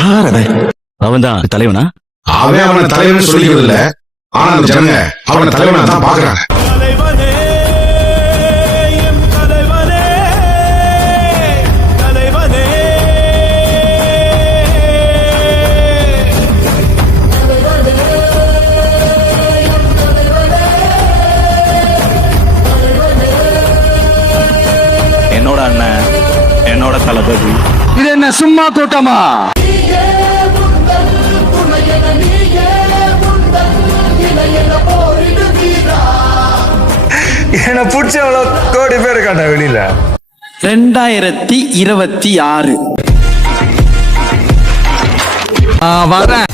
யார் அவன்? அவன் தான் தலைவனா? அவன் அவனை தலைவன் சொல்லிக்கிறது இல்ல, ஆனா அந்த ஜனங்க அவனை தலைவனா தான் பாக்குறாங்க. என்னோட அண்ணன், என்னோட தளபதி. இது என்ன சும்மா கூட்டமா? என்ன பிடிச்ச கோடி பேர் இருக்காண்டா வெளியில. 2026 வரேன்.